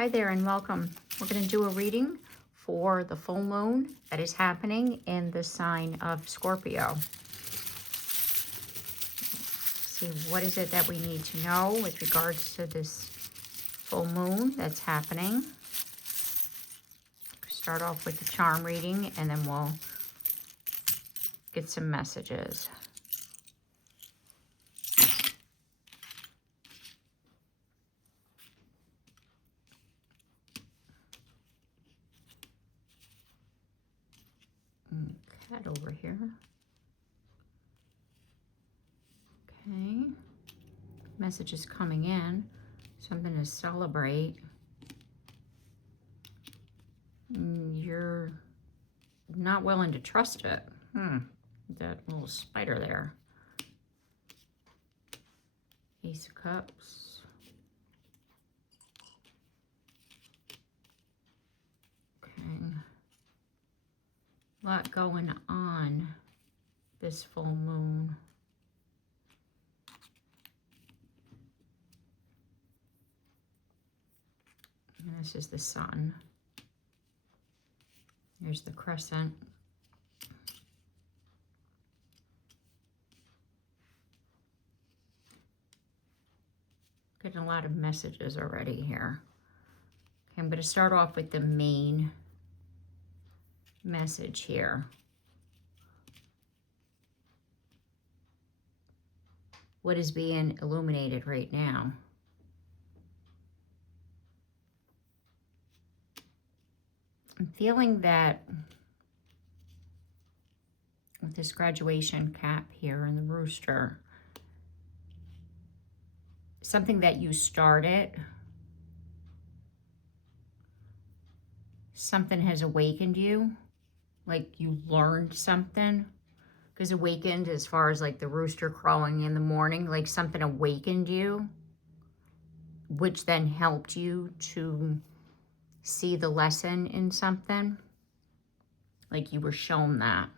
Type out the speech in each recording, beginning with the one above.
Hi there and welcome. We're going to do a reading for the full moon that is happening in the sign of Scorpio. See, what is it that we need to know with regards to this full moon that's happening? Start off with the charm reading and then we'll get some messages. Cat over here. Okay. Message is coming in. Something to celebrate. You're not willing to trust it. That little spider there. Ace of Cups. Okay. A lot going on this full moon. And this is the sun. Here's the crescent. Getting a lot of messages already here. Okay, I'm going to start off with the main message here. What is being illuminated right now? I'm feeling that with this graduation cap here and the rooster, something that you started, something has awakened you, like you learned something. Because awakened, as far as like the rooster crowing in the morning, like something awakened you, which then helped you to see the lesson in something. Like you were shown that.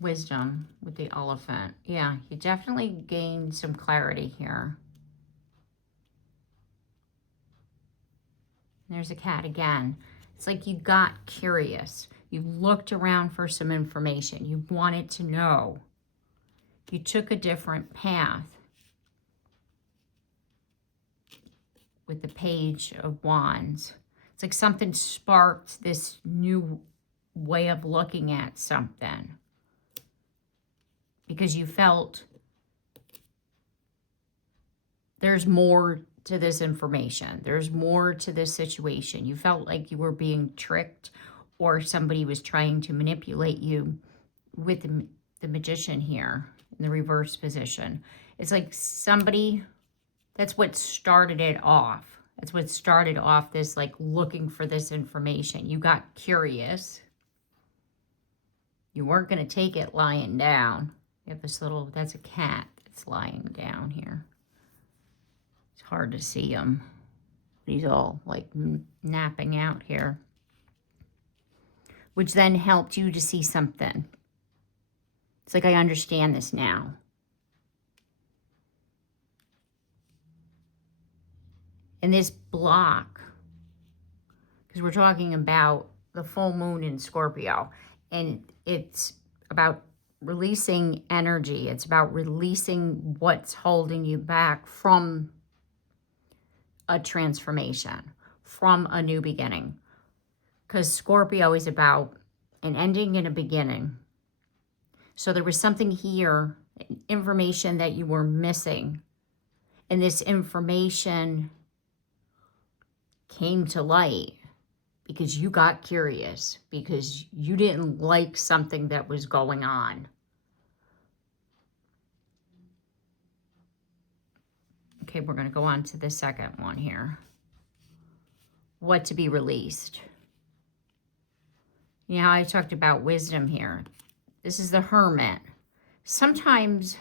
Wisdom with the elephant. Yeah, you definitely gained some clarity here. There's a cat again. It's like you got curious. You looked around for some information. You wanted to know. You took a different path. With the Page of Wands. It's like something sparked this new way of looking at something. Because you felt there's more to this information. There's more to this situation. You felt like you were being tricked or somebody was trying to manipulate you with the Magician here in the reverse position. It's like somebody, that's what started it off. That's what started off this, like, looking for this information. You got curious. You weren't going to take it lying down. You have this little, that's a cat that's lying down here. It's hard to see him. He's all, like, napping out here. Which then helped you to see something. It's like, I understand this now. And this block, because we're talking about the full moon in Scorpio, and it's about releasing energy. It's about releasing what's holding you back from a transformation, from a new beginning. Because Scorpio is about an ending and a beginning. So there was something here, information that you were missing. And this information came to light because you got curious, because you didn't like something that was going on. Okay, we're going to go on to the second one here. What to be released. You know, I talked about wisdom here. This is the Hermit. Sometimes,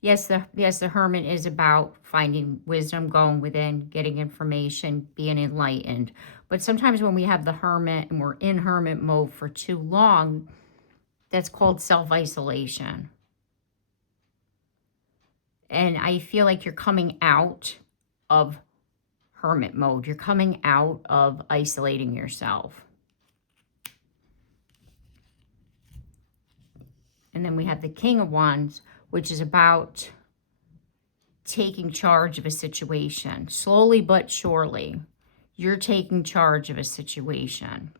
yes, the Hermit is about finding wisdom, going within, getting information, being enlightened. But sometimes when we have the Hermit and we're in Hermit mode for too long, that's called self-isolation. And I feel like you're coming out of hermit mode. You're coming out of isolating yourself. And then we have the King of Wands, which is about taking charge of a situation. Slowly but surely, you're taking charge of a situation.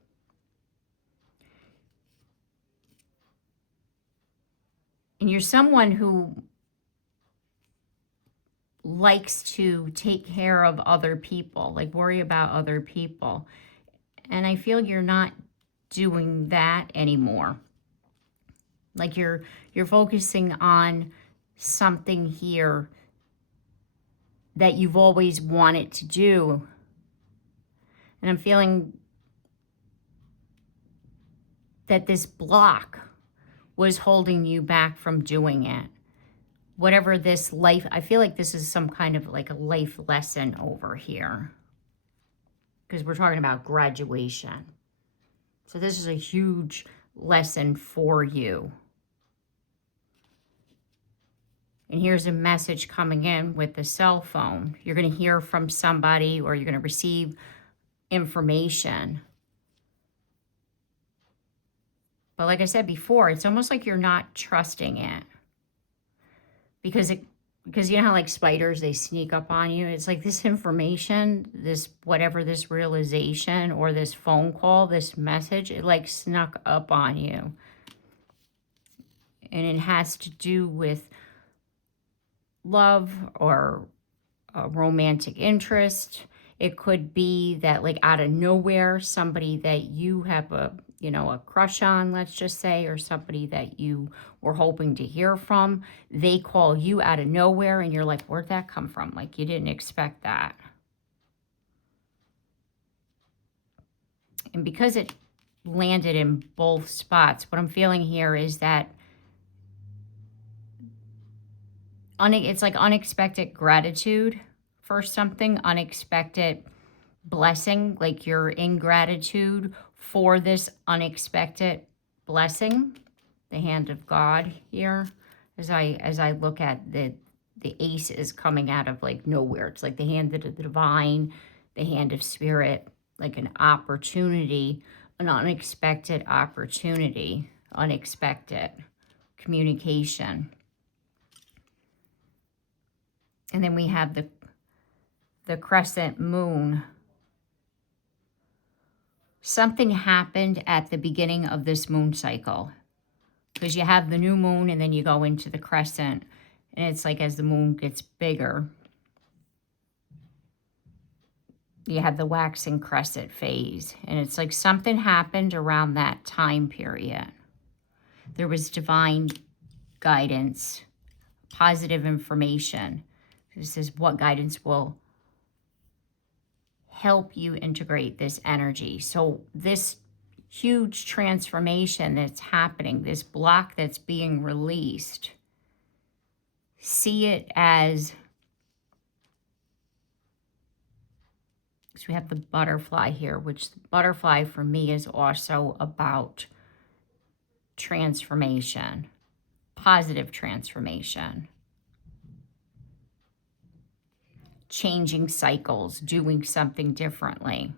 And you're someone who likes to take care of other people, like worry about other people. And I feel you're not doing that anymore. Like you're focusing on something here that you've always wanted to do. And I'm feeling that this block was holding you back from doing it. Whatever this life, I feel like this is some kind of like a life lesson over here. Because we're talking about graduation. So this is a huge lesson for you. And here's a message coming in with the cell phone. You're going to hear from somebody or you're going to receive information. But like I said before, it's almost like you're not trusting it. Because you know how like spiders, they sneak up on you? It's like this information, this whatever, this realization or this phone call, this message, it like snuck up on you. And it has to do with love or a romantic interest. It could be that like out of nowhere, somebody that you have a crush on, let's just say, or somebody that you were hoping to hear from, they call you out of nowhere and you're like, where'd that come from? Like you didn't expect that. And because it landed in both spots, what I'm feeling here is that it's like unexpected gratitude for something, unexpected blessing, like you're in gratitude for this unexpected blessing, the hand of God here. As I look at the ace is coming out of like nowhere. It's like the hand of the divine, the hand of spirit, like an opportunity, an unexpected opportunity, unexpected communication. And then we have the crescent moon. Something happened at the beginning of this moon cycle. Because you have the new moon and then you go into the crescent. And it's like as the moon gets bigger, you have the waxing crescent phase. And it's like something happened around that time period. There was divine guidance, positive information. This is what guidance will help you integrate this energy. So this huge transformation that's happening, this block that's being released, see it as, so we have the butterfly here, which the butterfly for me is also about transformation, positive transformation. Changing cycles, doing something differently.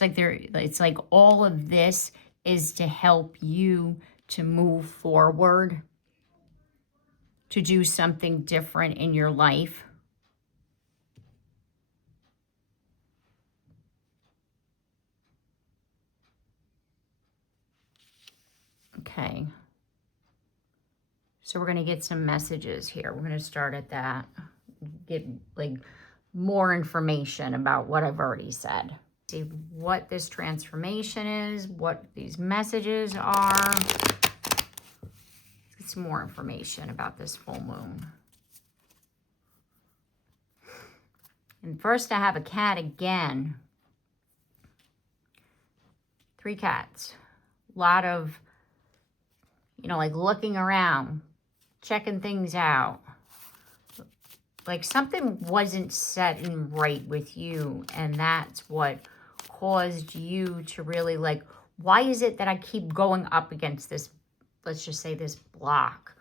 It's like all of this is to help you to move forward, to do something different in your life. Okay. So we're going to get some messages here. We're going to start at that. Get like more information about what I've already said. See what this transformation is, what these messages are. Let's get some more information about this full moon. And first I have a cat again. 3 cats. A lot of, like looking around, checking things out. Like something wasn't setting right with you, and that's what caused you to really like, why is it that I keep going up against this, let's just say this block?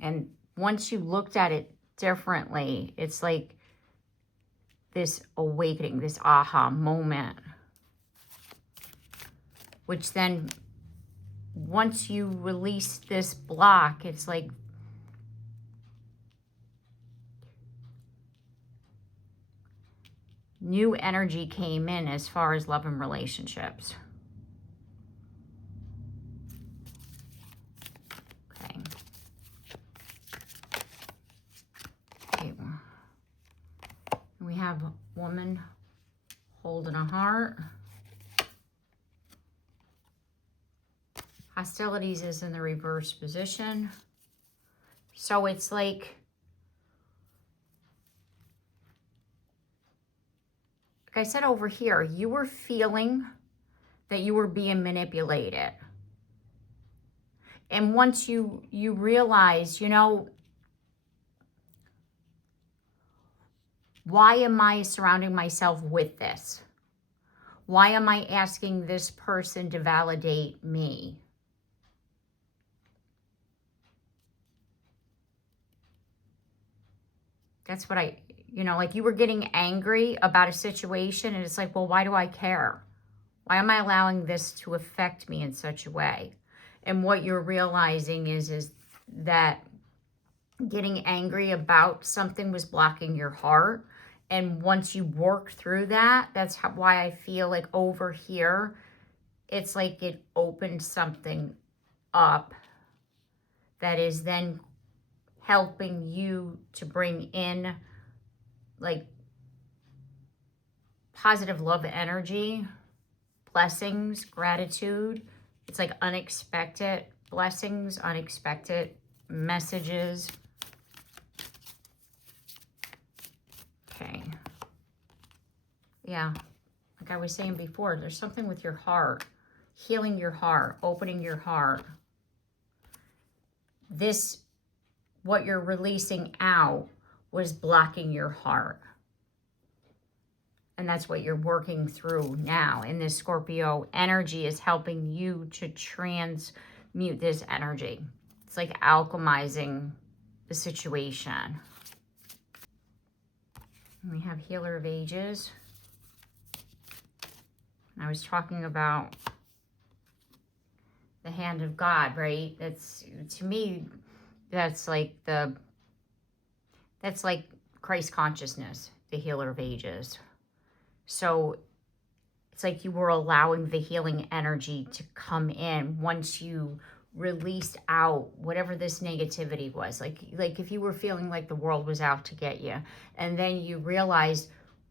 And once you looked at it differently, it's like this awakening, this aha moment, which then once you release this block, it's like new energy came in as far as love and relationships. Okay. Okay. We have a woman holding a heart. Hostilities is in the reverse position. So it's like I said over here, you were feeling that you were being manipulated. And once you realize, you know, why am I surrounding myself with this? Why am I asking this person to validate me? That's what you know, like you were getting angry about a situation and it's like, well, why do I care? Why am I allowing this to affect me in such a way? And what you're realizing is that getting angry about something was blocking your heart. And once you work through that, that's why I feel like over here, it's like it opened something up that is then helping you to bring in like positive love energy, blessings, gratitude. It's like unexpected blessings, unexpected messages. Okay. Yeah. Like I was saying before, there's something with your heart, healing your heart, opening your heart. This, what you're releasing out, was blocking your heart. And that's what you're working through now. And this Scorpio energy is helping you to transmute this energy. It's like alchemizing the situation. And we have Healer of Ages. I was talking about the hand of God, right? That's, to me, that's like Christ consciousness, the Healer of Ages. So it's like you were allowing the healing energy to come in once you released out whatever this negativity was. Like if you were feeling like the world was out to get you, and then you realized,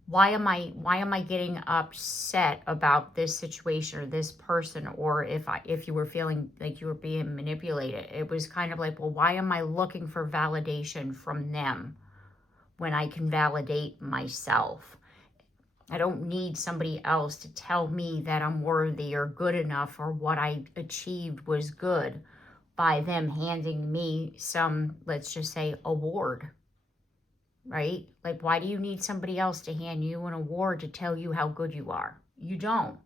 why am I getting upset about this situation or this person? Or if you were feeling like you were being manipulated, it was kind of like, well, why am I looking for validation from them when I can validate myself? I don't need somebody else to tell me that I'm worthy or good enough or what I achieved was good by them handing me some, let's just say, award, right? Like, why do you need somebody else to hand you an award to tell you how good you are? You don't.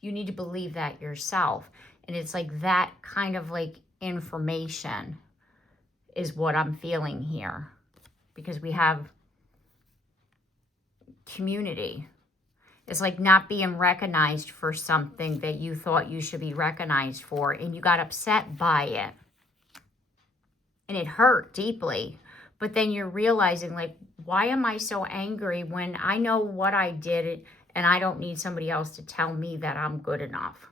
You need to believe that yourself. And it's like that kind of like information is what I'm feeling here, because we have community. It's like not being recognized for something that you thought you should be recognized for, and you got upset by it. And it hurt deeply. But then you're realizing, like, why am I so angry when I know what I did and I don't need somebody else to tell me that I'm good enough?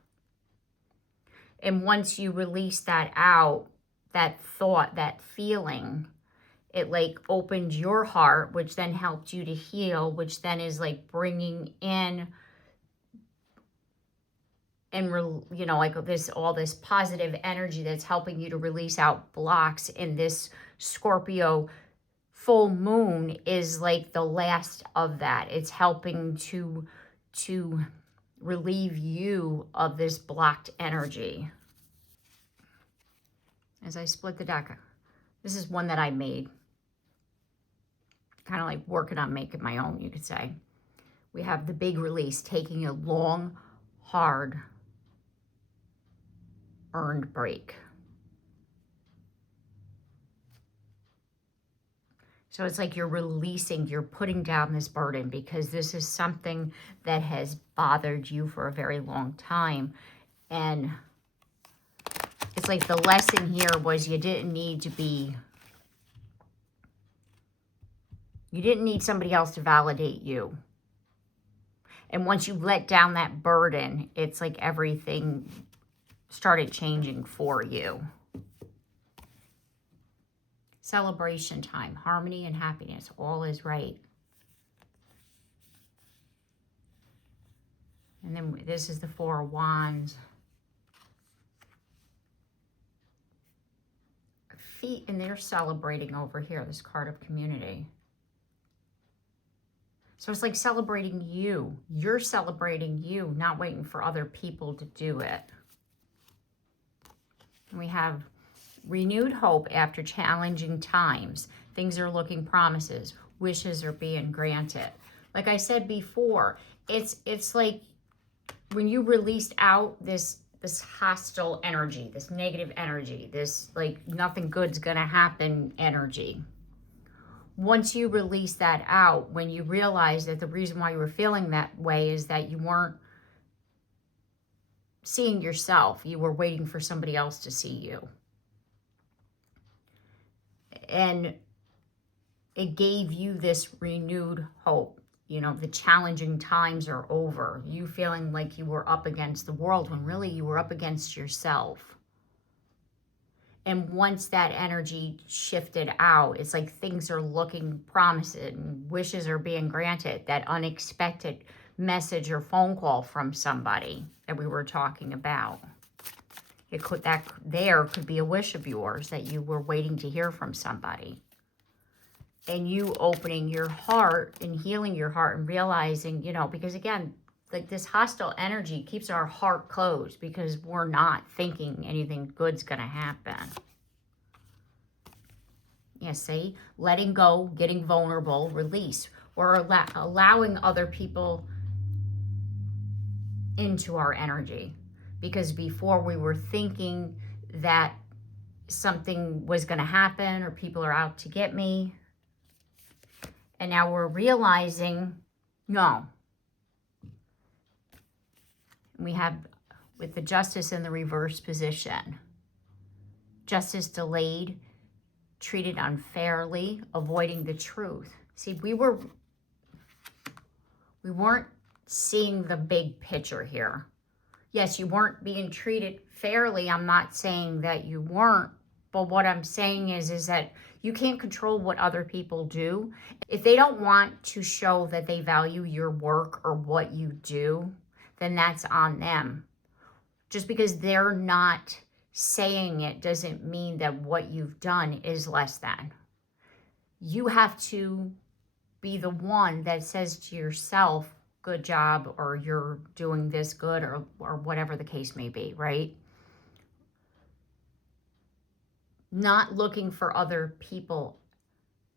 And once you release that out, that thought, that feeling, it like opened your heart, which then helped you to heal, which then is like bringing in and you know, like all this positive energy that's helping you to release out blocks. In this Scorpio full moon is like the last of that. It's helping to relieve you of this blocked energy. As I split the deck, this is one that I made. Kind of like working on making my own, you could say. We have the big release, taking a long, hard, earned break. So it's like you're releasing, you're putting down this burden because this is something that has bothered you for a very long time. And it's like the lesson here was you didn't need somebody else to validate you. And once you let down that burden, it's like everything started changing for you. Celebration time, harmony and happiness, all is right. And then this is the Four of Wands. Feet, and they're celebrating over here, this card of community. So it's like celebrating you. You're celebrating you, not waiting for other people to do it. And we have renewed hope after challenging times. Things are looking promises. Wishes are being granted. Like I said before, it's like when you released out this hostile energy, this negative energy, this like nothing good's gonna happen energy. Once you release that out, when you realize that the reason why you were feeling that way is that you weren't seeing yourself, you were waiting for somebody else to see you. And it gave you this renewed hope. You know, the challenging times are over. You feeling like you were up against the world when really you were up against yourself. And once that energy shifted out, it's like things are looking promising, wishes are being granted, that unexpected message or phone call from somebody that we were talking about. It could be a wish of yours that you were waiting to hear from somebody. And you opening your heart and healing your heart and realizing, you know, because again, like this hostile energy keeps our heart closed because we're not thinking anything good's going to happen. Yeah, see? Letting go, getting vulnerable, release. We're allowing other people into our energy. Because before we were thinking that something was going to happen or people are out to get me. And now we're realizing, no. We have, with the Justice in the reverse position, justice delayed, treated unfairly, avoiding the truth. See, we weren't seeing the big picture here. Yes, you weren't being treated fairly. I'm not saying that you weren't, but what I'm saying is that you can't control what other people do. If they don't want to show that they value your work or what you do, then that's on them. Just because they're not saying it doesn't mean that what you've done is less than. You have to be the one that says to yourself, good job, or you're doing this good, or whatever the case may be, right? Not looking for other people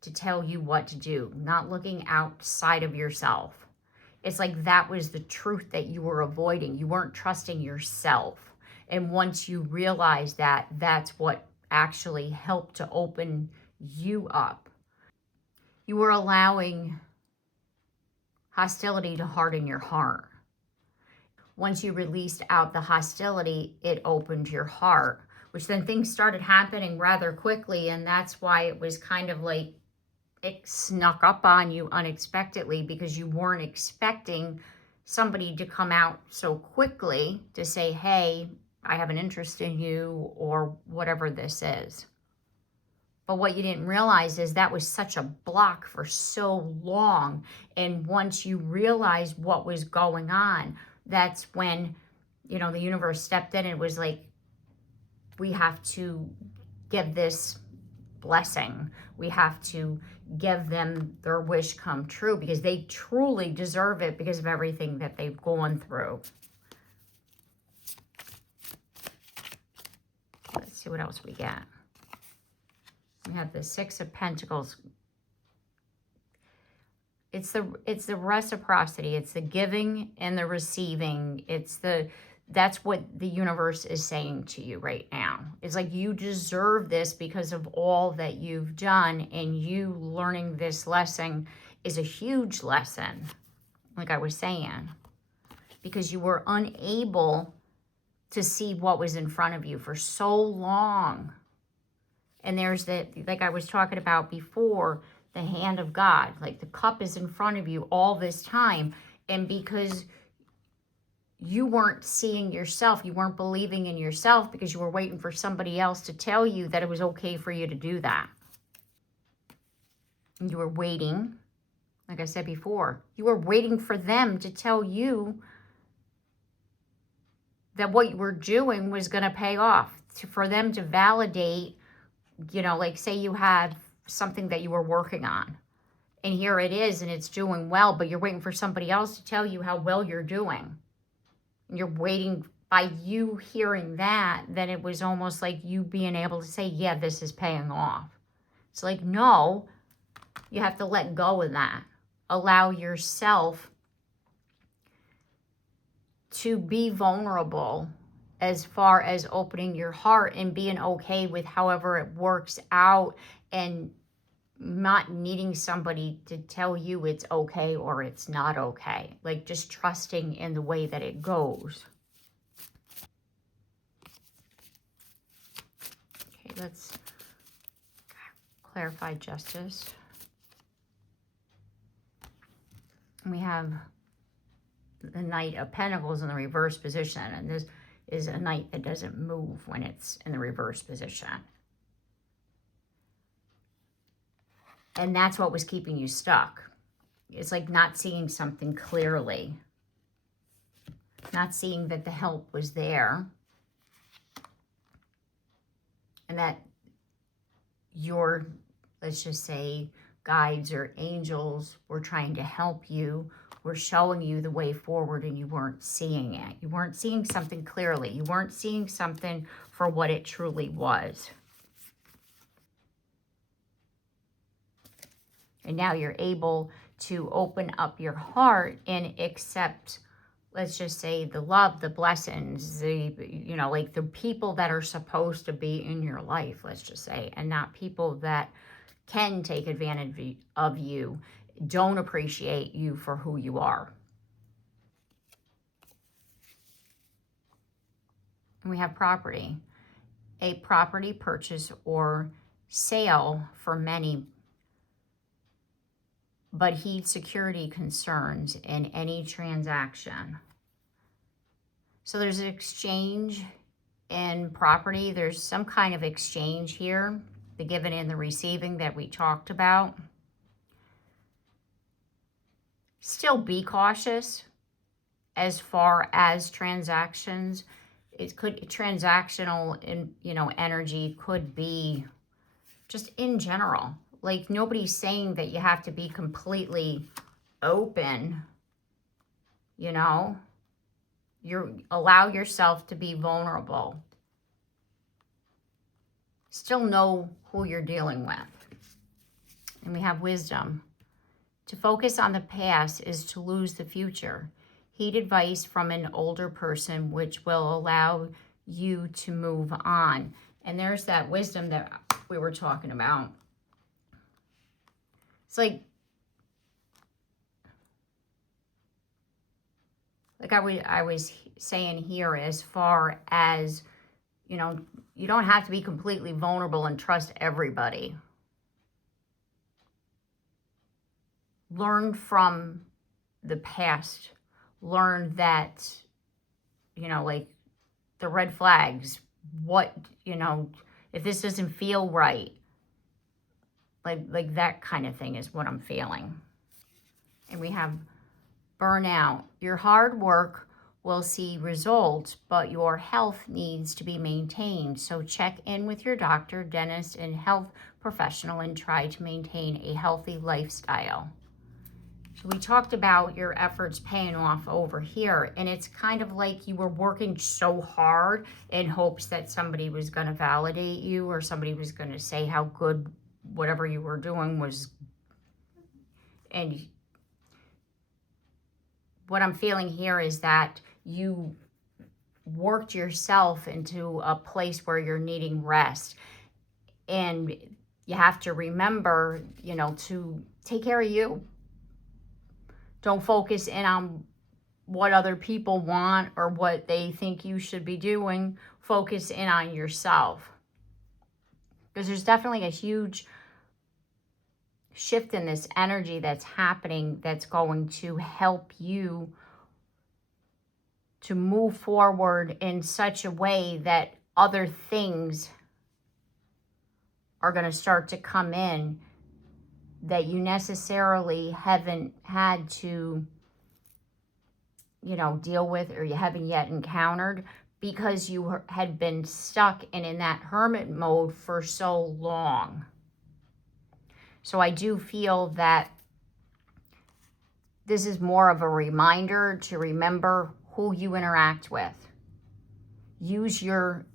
to tell you what to do, not looking outside of yourself. It's like that was the truth that you were avoiding. You weren't trusting yourself. And once you realize that, that's what actually helped to open you up. You were allowing hostility to harden your heart. Once you released out the hostility, it opened your heart, which then things started happening rather quickly. And that's why it was kind of like it snuck up on you unexpectedly, because you weren't expecting somebody to come out so quickly to say, hey, I have an interest in you, or whatever this is. But what you didn't realize is that was such a block for so long. And once you realized what was going on, that's when, you know, the universe stepped in and was like, we have to give this blessing. We have to give them their wish come true, because they truly deserve it because of everything that they've gone through. Let's see what else we got. We have the Six of Pentacles. It's the reciprocity. It's the giving and the receiving. It's the that's what the universe is saying to you right now. It's like you deserve this because of all that you've done, and you learning this lesson is a huge lesson, like I was saying, because you were unable to see what was in front of you for so long. And there's that, like I was talking about before, the hand of God, like the cup is in front of you all this time. And because you weren't seeing yourself, you weren't believing in yourself, because you were waiting for somebody else to tell you that it was okay for you to do that. And you were waiting, like I said before, you were waiting for them to tell you that what you were doing was going to pay off, for them to validate, you know, like say you had something that you were working on, and here it is, and it's doing well, but you're waiting for somebody else to tell you how well you're doing. And you're waiting, by you hearing that, then it was almost like you being able to say, yeah, this is paying off. It's like, no, you have to let go of that. Allow yourself to be vulnerable as far as opening your heart and being okay with however it works out, and not needing somebody to tell you it's okay or it's not okay. Like just trusting in the way that it goes. Okay, let's clarify justice. We have the Knight of Pentacles in the reverse position, and this is a knight that doesn't move when it's in the reverse position. And that's what was keeping you stuck. It's like not seeing something clearly, not seeing that the help was there, and that your, let's just say, guides or angels were trying to help you, were showing you the way forward, and you weren't seeing it. You weren't seeing something clearly. You weren't seeing something for what it truly was. And now you're able to open up your heart and accept, let's just say, the love, the blessings, the, you know, like the people that are supposed to be in your life, let's just say, and not people that can take advantage of you, don't appreciate you for who you are. And we have property. A property purchase or sale for many, but heed security concerns in any transaction. So there's an exchange in property. There's some kind of exchange here, the giving and the receiving that we talked about. Still be cautious as far as transactions. It could, transactional, in, you know, energy could be just in general. Like, nobody's saying that you have to be completely open, you know. Allow yourself to be vulnerable. Still know who you're dealing with. And we have wisdom. To focus on the past is to lose the future. Heed advice from an older person, which will allow you to move on. And there's that wisdom that we were talking about. It's like I was saying here, as far as, you know, you don't have to be completely vulnerable and trust everybody. Learn from the past. Learn that, you know, like the red flags, what, you know, if this doesn't feel right, like that kind of thing is what I'm feeling. And we have burnout. Your hard work will see results, but your health needs to be maintained. So check in with your doctor, dentist, and health professional and try to maintain a healthy lifestyle. So we talked about your efforts paying off over here, and it's kind of like you were working so hard in hopes that somebody was going to validate you, or somebody was going to say how good whatever you were doing was. And what I'm feeling here is that you worked yourself into a place where you're needing rest. And you have to remember, you know, to take care of you. Don't focus in on what other people want or what they think you should be doing. Focus in on yourself. Because there's definitely a huge shift in this energy that's happening that's going to help you to move forward in such a way that other things are going to start to come in that you necessarily haven't had to, you know, deal with, or you haven't yet encountered, because you had been stuck and in that hermit mode for so long. So I do feel that this is more of a reminder to remember who you interact with. Use your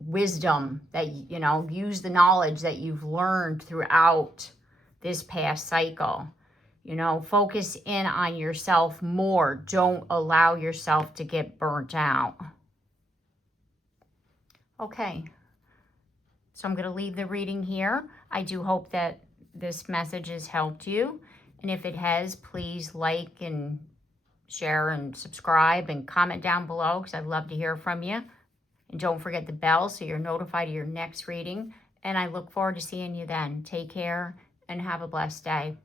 wisdom that, you know, use the knowledge that you've learned throughout this past cycle. You know, focus in on yourself more. Don't allow yourself to get burnt out. Okay. So I'm going to leave the reading here. I do hope that this message has helped you. And if it has, please like and share and subscribe and comment down below, because I'd love to hear from you. And don't forget the bell so you're notified of your next reading. And I look forward to seeing you then. Take care and have a blessed day.